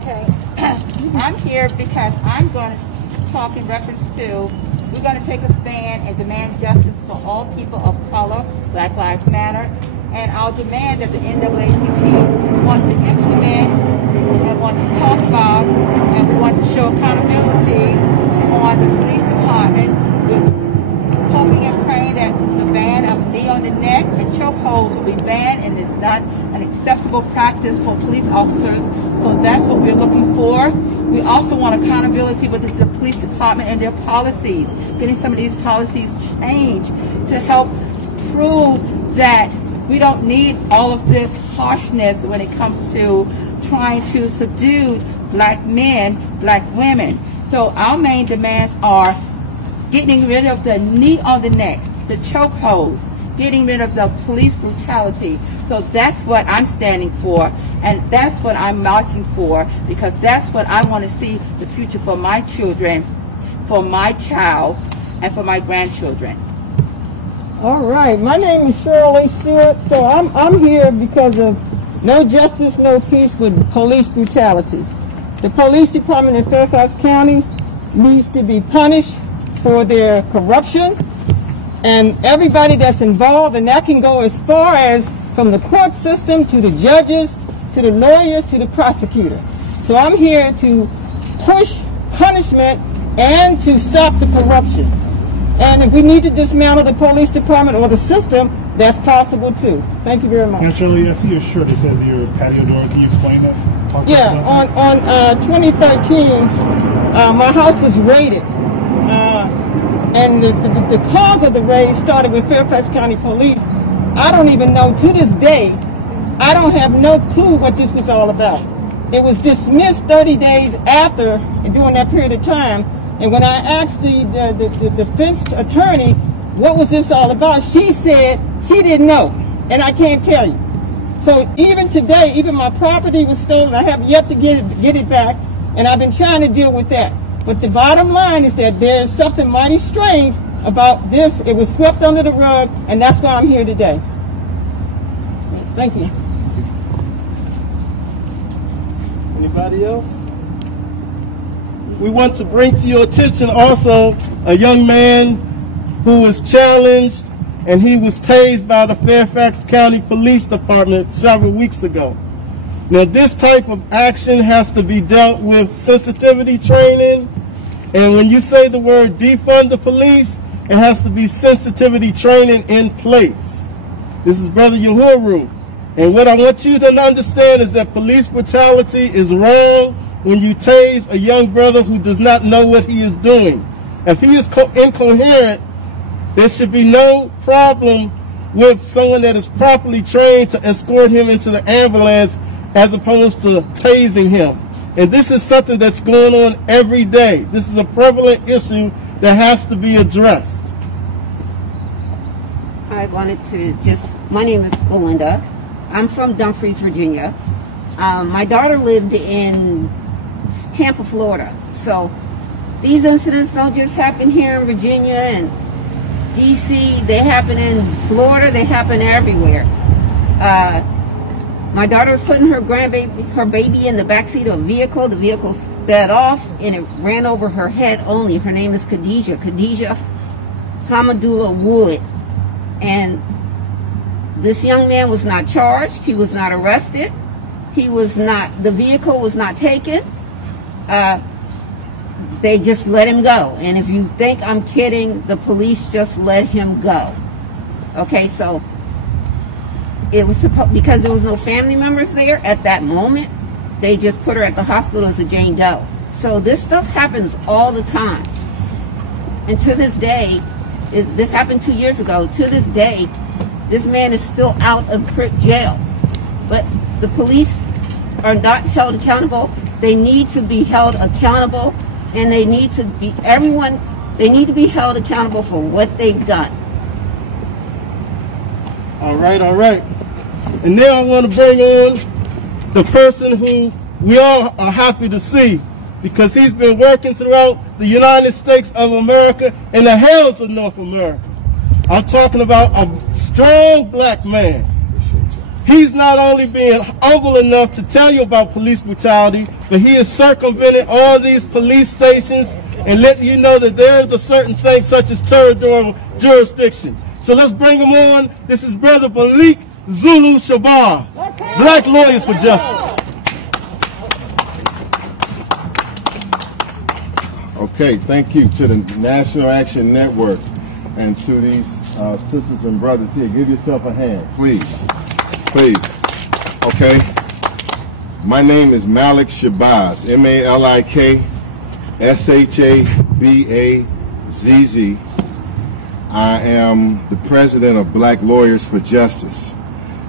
Okay, I'm here because I'm going to talk in reference to, we're going to take a stand and demand justice for all people of color, Black Lives Matter, and I'll demand that the NAACP wants to implement and want to talk about, and we want to show accountability on the police department with hoping and praying that the ban of knee on the neck and chokeholds will be banned, and it's not an acceptable practice for police officers. So that's what we're looking for. We also want accountability with the police department and their policies, getting some of these policies changed to help prove that we don't need all of this harshness when it comes to trying to subdue black men, black women. So our main demands are getting rid of the knee on the neck, the chokeholds, getting rid of the police brutality. So that's what I'm standing for, and that's what I'm marching for, because that's what I want to see the future for my children, for my child, and for my grandchildren. All right, my name is Shirley Stewart. So I'm here because of no justice, no peace with police brutality. The police department in Fairfax County needs to be punished for their corruption, and everybody that's involved, and that can go as far as from the court system to the judges, to the lawyers, to the prosecutor. So I'm here to push punishment and to stop the corruption. And if we need to dismantle the police department or the system, that's possible too. Thank you very much. Now, Shirley, I see your shirt. It says your patio door. Can you explain that? On 2013, my house was raided. And the cause of the raid started with Fairfax County Police. I don't even know, to this day, I don't have no clue what this was all about. It was dismissed 30 days after, during that period of time, and when I asked the defense attorney what was this all about, she said she didn't know, and I can't tell you. So even today, even my property was stolen. I have yet to get it back, and I've been trying to deal with that. But the bottom line is that there's something mighty strange about this. It was swept under the rug, and that's why I'm here today. Thank you. Anybody else? We want to bring to your attention also a young man who was challenged, and he was tased by the Fairfax County Police Department several weeks ago. Now, this type of action has to be dealt with sensitivity training, and when you say the word defund the police, it has to be sensitivity training in place. This is Brother Uhuru, and what I want you to understand is that police brutality is wrong when you tase a young brother who does not know what he is doing. If he is incoherent, there should be no problem with someone that is properly trained to escort him into the ambulance as opposed to tasing him. And this is something that's going on every day. This is a prevalent issue that has to be addressed. I wanted to my name is Belinda. I'm from Dumfries, Virginia. My daughter lived in Tampa, Florida. So these incidents don't just happen here in Virginia and DC. They happen in Florida. They happen everywhere. My daughter was putting her baby in the backseat of a vehicle. The vehicle sped off, and it ran over her head only. Her name is Khadijah Hamadullah Wood. And this young man was not charged. He was not arrested. The vehicle was not taken. They just let him go. And if you think I'm kidding, the police just let him go. Okay, so it was because there was no family members there at that moment, they just put her at the hospital as a Jane Doe. So this stuff happens all the time. And to this day, this happened 2 years ago. To this day, this man is still out of jail. But the police are not held accountable. They need to be held accountable, and they need to be held accountable for what they've done. All right. And now I want to bring on the person who we all are happy to see, because he's been working throughout the United States of America and the hills of North America. I'm talking about a strong black man He's not only being humble enough to tell you about police brutality, but he is circumventing all these police stations and letting you know that there's a certain thing such as territorial jurisdiction. So let's bring him on. This is Brother Malik Zulu Shabazz, Black Lawyers for Justice. Okay, thank you to the National Action Network and to these sisters and brothers here. Give yourself a hand, please. Please. Okay. My name is Malik Shabazz, M-A-L-I-K-S-H-A-B-A-Z-Z. I am the president of Black Lawyers for Justice.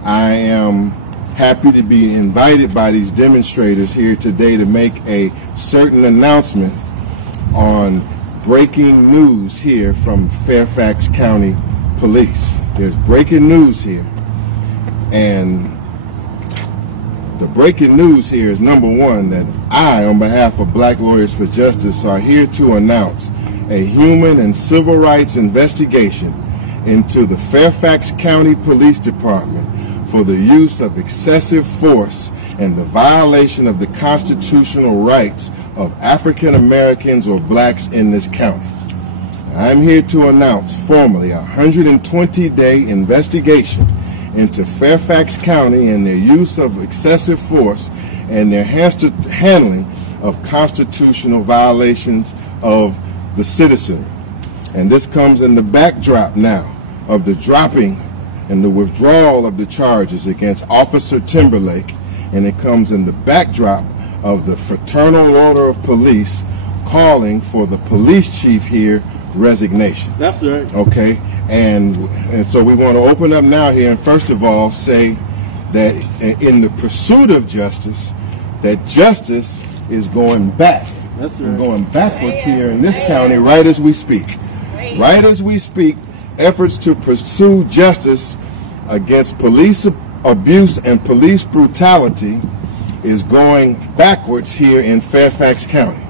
I am happy to be invited by these demonstrators here today to make a certain announcement on breaking news here from Fairfax County Police. There's breaking news here, and the breaking news here is, number one, that I, on behalf of Black Lawyers for Justice, are here to announce a human and civil rights investigation into the Fairfax County Police Department for the use of excessive force and the violation of the constitutional rights of African Americans or blacks in this county. I'm here to announce formally a 120-day investigation into Fairfax County and their use of excessive force and their handling of constitutional violations of the citizenry. And this comes in the backdrop now of the dropping and the withdrawal of the charges against Officer Timberlake, and it comes in the backdrop of the Fraternal Order of Police calling for the police chief here resignation. That's right. Okay, and so we want to open up now here and first of all say that in the pursuit of justice, that justice is going back. That's right. We're going backwards here in this county right as we speak. Right as we speak, efforts to pursue justice against police abuse and police brutality is going backwards here in Fairfax County.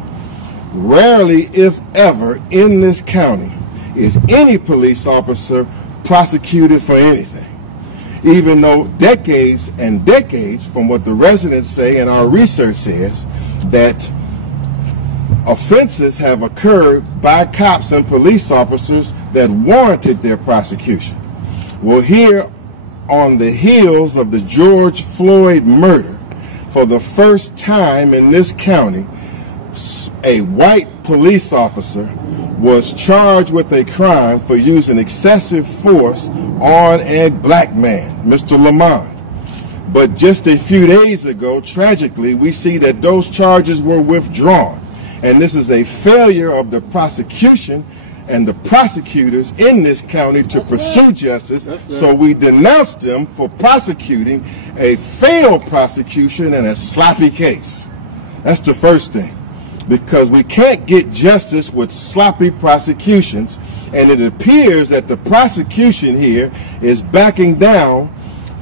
Rarely, if ever, in this county is any police officer prosecuted for anything. Even though decades and decades, from what the residents say and our research says, that offenses have occurred by cops and police officers that warranted their prosecution. Well, here on the heels of the George Floyd murder, for the first time in this county, a white police officer was charged with a crime for using excessive force on a black man, Mr. Lamont. But just a few days ago, tragically, we see that those charges were withdrawn. And this is a failure of the prosecution and the prosecutors in this county to pursue justice. So we denounce them for prosecuting a failed prosecution and a sloppy case. That's the first thing. Because we can't get justice with sloppy prosecutions, and it appears that the prosecution here is backing down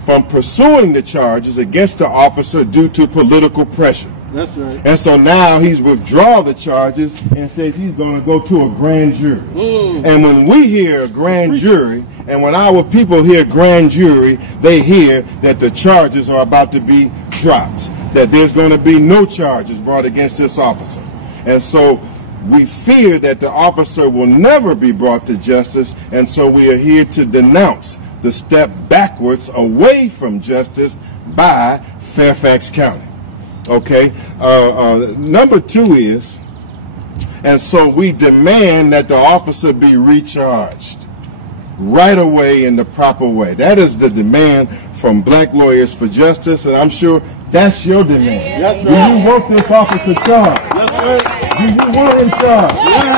from pursuing the charges against the officer due to political pressure. That's right. And so now he's withdrawn the charges and says he's going to go to a grand jury. And when we hear a grand jury, and when our people hear grand jury, they hear that the charges are about to be dropped, that there's going to be no charges brought against this officer. And so we fear that the officer will never be brought to justice, and so we are here to denounce the step backwards away from justice by Fairfax County. Okay, number two is, and so we demand that the officer be recharged right away in the proper way. That is the demand from Black Lawyers for Justice, and I'm sure that's your demand. That's Do right. you want this officer charged? That's right. Do you want him charged? Yes.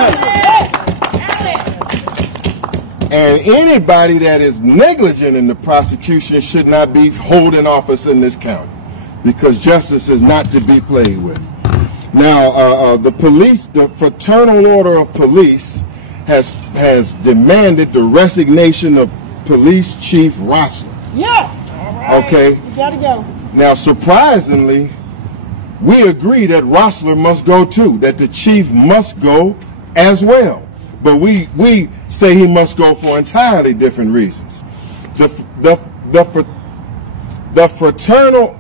And anybody that is negligent in the prosecution should not be holding office in this county, because justice is not to be played with. Now, the police, the Fraternal Order of Police, has demanded the resignation of Police Chief Rossler. Yes. Okay. You gotta go. Now, surprisingly, we agree that Rossler must go too, that the chief must go as well. But we say he must go for entirely different reasons. The fraternal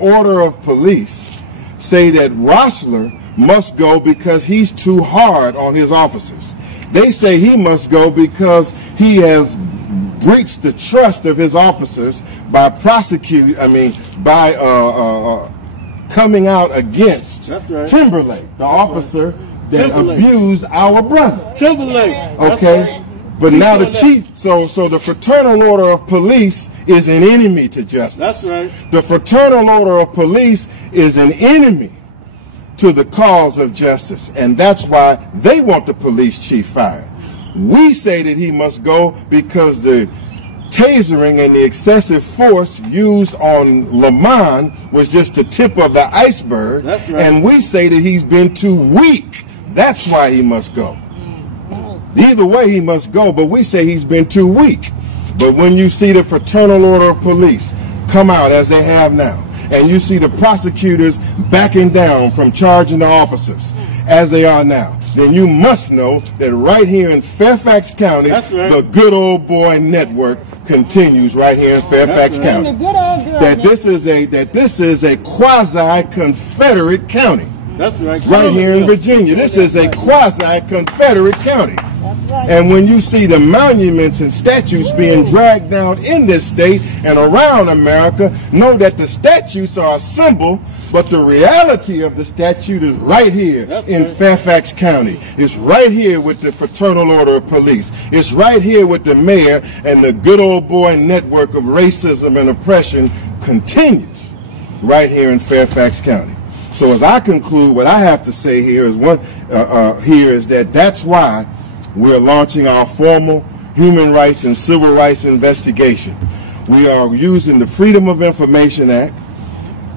order of police say that Rossler must go because he's too hard on his officers. They say he must go because he has breached the trust of his officers by coming out against Timberlake, the officer that abused our brother. Timberlake. Okay. But now the chief, so the fraternal order of police is an enemy to justice. That's right. The fraternal order of police is an enemy to the cause of justice, and that's why they want the police chief fired. We say that he must go because the tasering and the excessive force used on Lamont was just the tip of the iceberg. That's right. And we say that he's been too weak. That's why he must go. Either way, he must go, but we say he's been too weak. But when you see the fraternal order of police come out as they have now, and you see the prosecutors backing down from charging the officers as they are now, then you must know that right here in Fairfax County, the good old boy network continues right here in Fairfax County. That this is a quasi-Confederate county. That's right. Right here in Virginia. This is a quasi-Confederate county. And when you see the monuments and statues being dragged down in this state and around America, know that the statutes are a symbol, but the reality of the statute is right here in Fairfax County. It's right here with the fraternal order of police. It's right here with the mayor, and the good old boy network of racism and oppression continues right here in Fairfax County. So as I conclude, what I have to say here is that's why we're launching our formal human rights and civil rights investigation. We are using the Freedom of Information Act,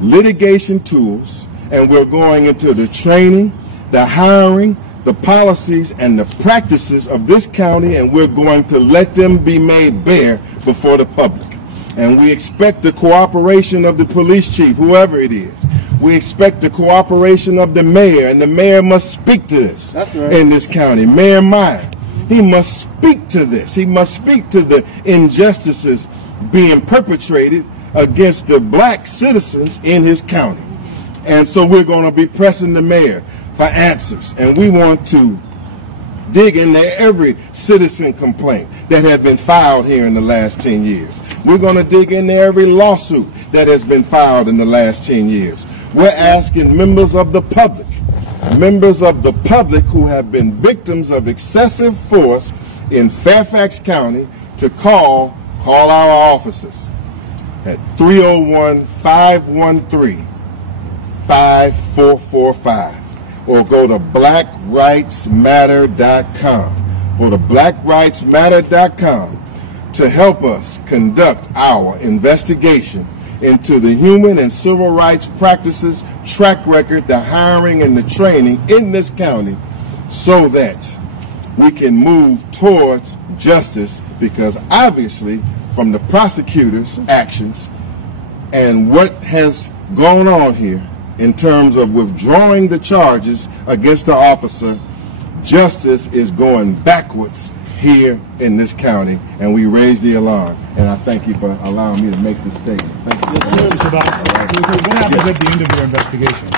litigation tools, and we're going into the training, the hiring, the policies, and the practices of this county, and we're going to let them be made bare before the public. And we expect the cooperation of the police chief, whoever it is. We expect the cooperation of the mayor, and the mayor must speak to this in this county. Mayor Meyer, he must speak to this. He must speak to the injustices being perpetrated against the black citizens in his county. And so we're going to be pressing the mayor for answers, and we want to dig into every citizen complaint that has been filed here in the last 10 years. We're going to dig into every lawsuit that has been filed in the last 10 years. We're asking members of the public who have been victims of excessive force in Fairfax County to call our officers at 301-513-5445 or go to blackrightsmatter.com. Go to blackrightsmatter.com to help us conduct our investigation into the human and civil rights practices, track record, the hiring, and the training in this county so that we can move towards justice, because obviously from the prosecutor's actions and what has gone on here in terms of withdrawing the charges against the officer, justice is going backwards here in this county, and we raise the alarm. And I thank you for allowing me to make this statement. Thank you. Mr. Shabazz, what happens at the end of your investigation?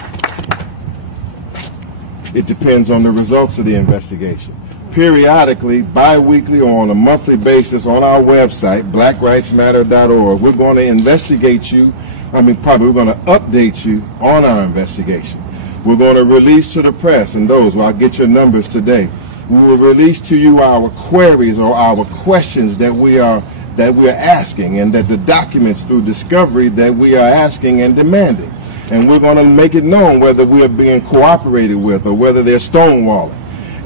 It depends on the results of the investigation. Periodically, bi-weekly, or on a monthly basis on our website, blackrightsmatter.org, we're going to investigate you. We're going to update you on our investigation. We're going to release to the press, and those, I'll get your numbers today. We will release to you our queries or our questions that we are asking, and that the documents through discovery that we are asking and demanding. And we're going to make it known whether we are being cooperated with or whether they're stonewalling.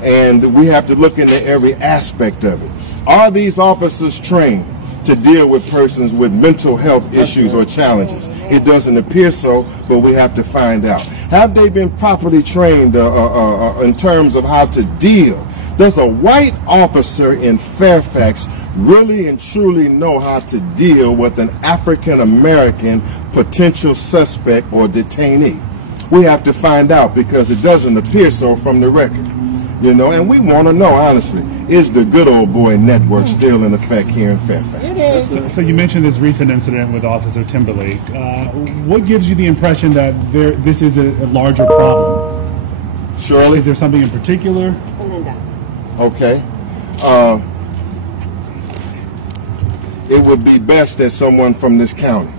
And we have to look into every aspect of it. Are these officers trained to deal with persons with mental health issues or challenges? It doesn't appear so, but we have to find out. Have they been properly trained in terms of how to deal? Does a white officer in Fairfax really and truly know how to deal with an African-American potential suspect or detainee? We have to find out, because it doesn't appear so from the record. And we want to know, honestly, is the good old boy network still in effect here in Fairfax? saying? So you mentioned this recent incident with Officer Timberlake. What gives you the impression that this is a larger problem? Shirley? Is there something in particular? Okay. It would be best that someone from this county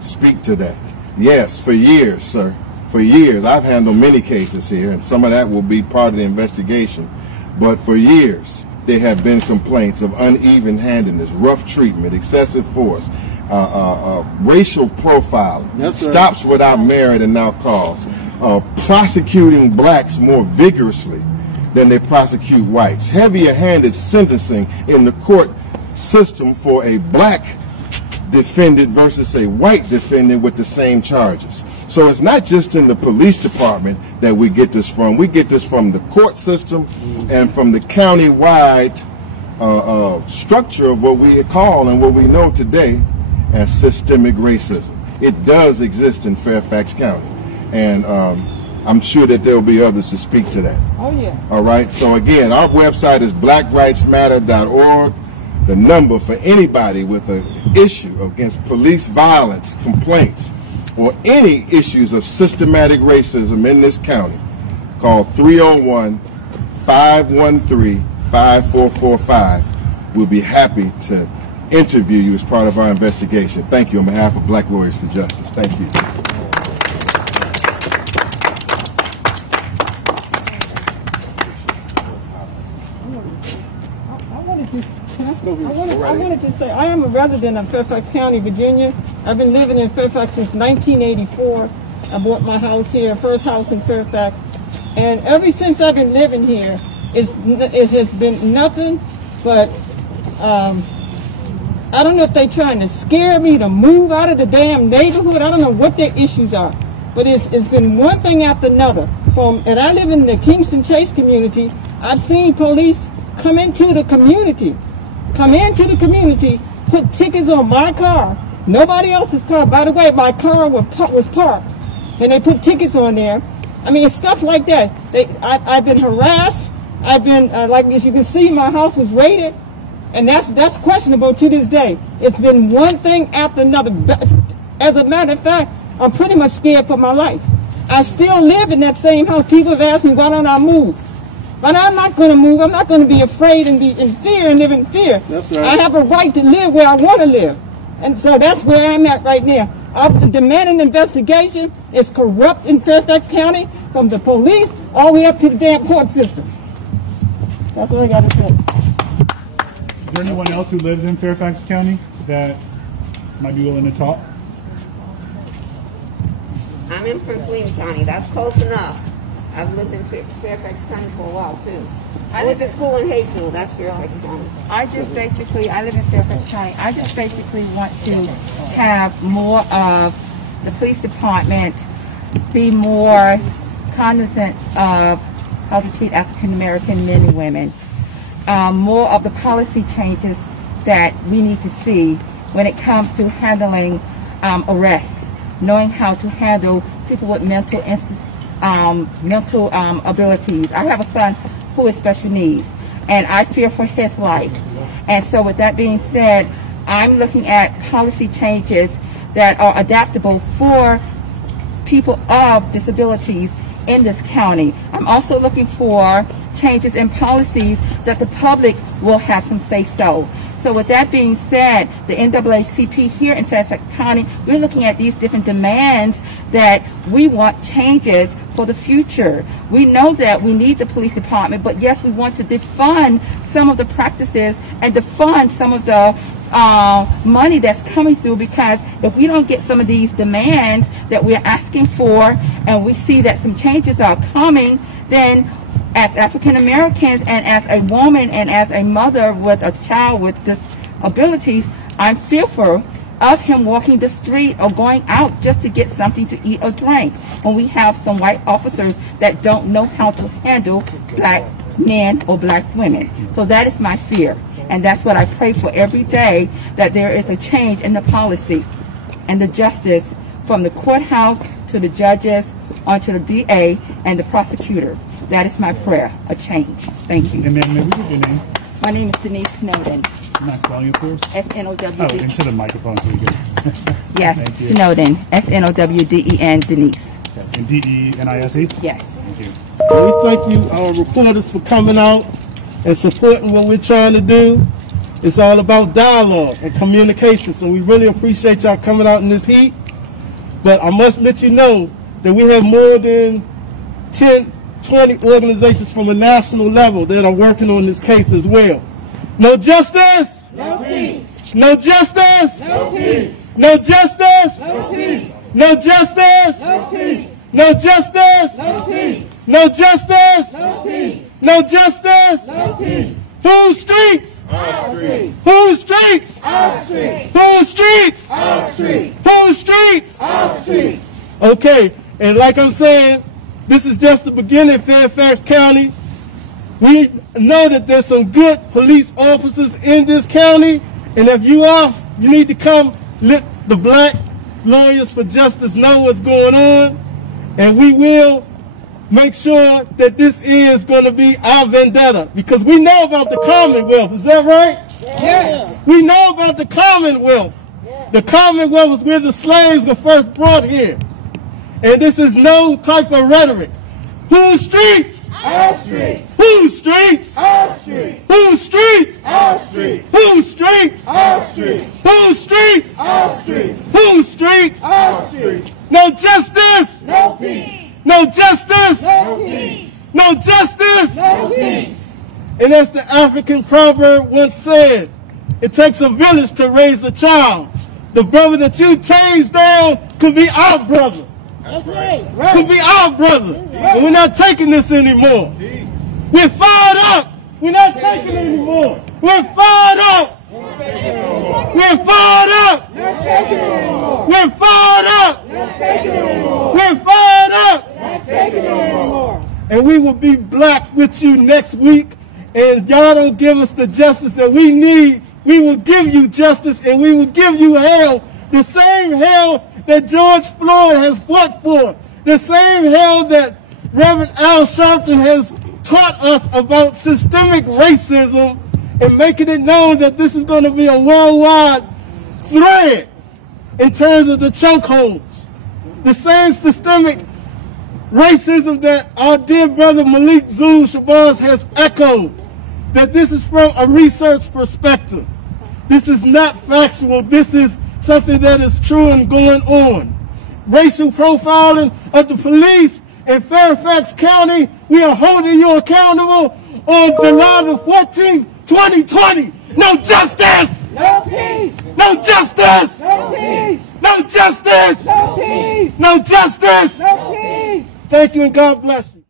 speak to that. Yes, for years, sir. For years. I've handled many cases here, and some of that will be part of the investigation. But for years, there have been complaints of uneven-handedness, rough treatment, excessive force, racial profiling, stops without merit and now cause, prosecuting blacks more vigorously than they prosecute whites, heavier-handed sentencing in the court system for a black defendant versus a white defendant with the same charges. So it's not just in the police department that we get this from. We get this from the court system and from the county-wide structure of what we call and what we know today as systemic racism. It does exist in Fairfax County, and I'm sure that there will be others to speak to that. Oh, yeah. All right, so again, our website is blackrightsmatter.org. The number for anybody with an issue against police violence, complaints, or any issues of systematic racism in this county, call 301-513-5445. We'll be happy to interview you as part of our investigation. Thank you on behalf of Black Lawyers for Justice. Thank you. I wanted to say, I am a resident of Fairfax County, Virginia. I've been living in Fairfax since 1984. I bought my house here, first house in Fairfax. And ever since I've been living here, it has been nothing but, I don't know if they're trying to scare me to move out of the damn neighborhood. I don't know what their issues are. But it's been one thing after another. And I live in the Kingston Chase community. I've seen police come into the community, put tickets on my car, nobody else's car. By the way, my car was parked, and they put tickets on there. I mean, it's stuff like that. I've been harassed. I've been, like as you can see, my house was raided, and that's questionable to this day. It's been one thing after another. As a matter of fact, I'm pretty much scared for my life. I still live in that same house. People have asked me, why don't I move? But I'm not going to move. I'm not going to be afraid and be in fear and live in fear. That's right. I have a right to live where I want to live. And so that's where I'm at right now. I'm demanding an investigation. It's corrupt in Fairfax County, from the police all the way up to the damn court system. That's what I got to say. Is there anyone else who lives in Fairfax County that might be willing to talk? I'm in Prince William County. That's close enough. I've lived in Fairfax County for a while, too. I live in school in Hayfield. That's Fairfax County. I live in Fairfax County. I just basically want to have more of the police department be more cognizant of how to treat African American men and women. More of the policy changes that we need to see when it comes to handling arrests, knowing how to handle people with mental abilities. I have a son who has special needs, and I fear for his life. And so with that being said, I'm looking at policy changes that are adaptable for people of disabilities in this county. I'm also looking for changes in policies that the public will have some say-so. So with that being said, the NAACP here in Fairfax County, we're looking at these different demands that we want changes for the future. We know that we need the police department, but yes, we want to defund some of the practices and defund some of the money that's coming through, because if we don't get some of these demands that we're asking for, and we see that some changes are coming, then as African Americans and as a woman and as a mother with a child with disabilities, I'm fearful of him walking the street or going out just to get something to eat or drink, when we have some white officers that don't know how to handle black men or black women. So that is my fear, and that's what I pray for every day, that there is a change in the policy and the justice from the courthouse to the judges onto the DA and the prosecutors. That is my prayer, a change. Thank you. And then maybe your name. My name is Denise Snowden. You mind spelling it for us? S-N-O-W-D. Oh, into the microphone so we get Yes, Thank you. Snowden. S-N-O-W-D-E-N, Denise. And D-E-N-I-S-E? Yes. Thank you. So we thank you, our reporters, for coming out and supporting what we're trying to do. It's all about dialogue and communication, so we really appreciate y'all coming out in this heat. But I must let you know that we have more than 10, 20 organizations from a national level that are working on this case as well. No justice? No peace. No justice? No peace. No justice? No peace. No justice? No peace. No justice? No peace. No justice? No peace. No justice? No peace. Whose streets? Our streets. Whose streets? Our streets. Whose streets? Our streets. Whose streets? Our streets. Okay, and like I'm saying, this is just the beginning, Fairfax County. We know that there's some good police officers in this county, and if you ask, you need to come let the Black Lawyers for Justice know what's going on, and we will make sure that this is going to be our vendetta, because we know about the Commonwealth. Is that right? Yes. We know about the Commonwealth. The Commonwealth was where the slaves were first brought here. And this is no type of rhetoric. Whose streets? Our streets. Whose streets? Our streets. Whose streets? Our streets. Whose streets? Our streets. Whose streets? Our streets. Whose streets? Our streets. No justice! No peace. No justice! No peace. No justice! No peace. And as the African proverb once said, it takes a village to raise a child. The brother that you tased down could be our brother. That's right. Could be our brother. And we're not taking this anymore. We're fired up. We're not taking it anymore. We're fired up. We're fired up. Not taking it anymore. We're fired up. Not taking it anymore. We're fired up. Not taking it anymore. And we will be black with you next week. And y'all don't give us the justice that we need. We will give you justice, and we will give you hell. The same hell that George Floyd has fought for. The same hell that Reverend Al Sharpton has taught us about systemic racism, and making it known that this is going to be a worldwide thread in terms of the chokeholds. The same systemic racism that our dear brother Malik Zulu Shabazz has echoed, that this is from a research perspective. This is not factual. This is something that is true and going on. Racial profiling of the police in Fairfax County, we are holding you accountable on July the 14th, 2020. No justice! No peace. No justice! No peace. No justice! No peace. No justice! No peace. Thank you and God bless you.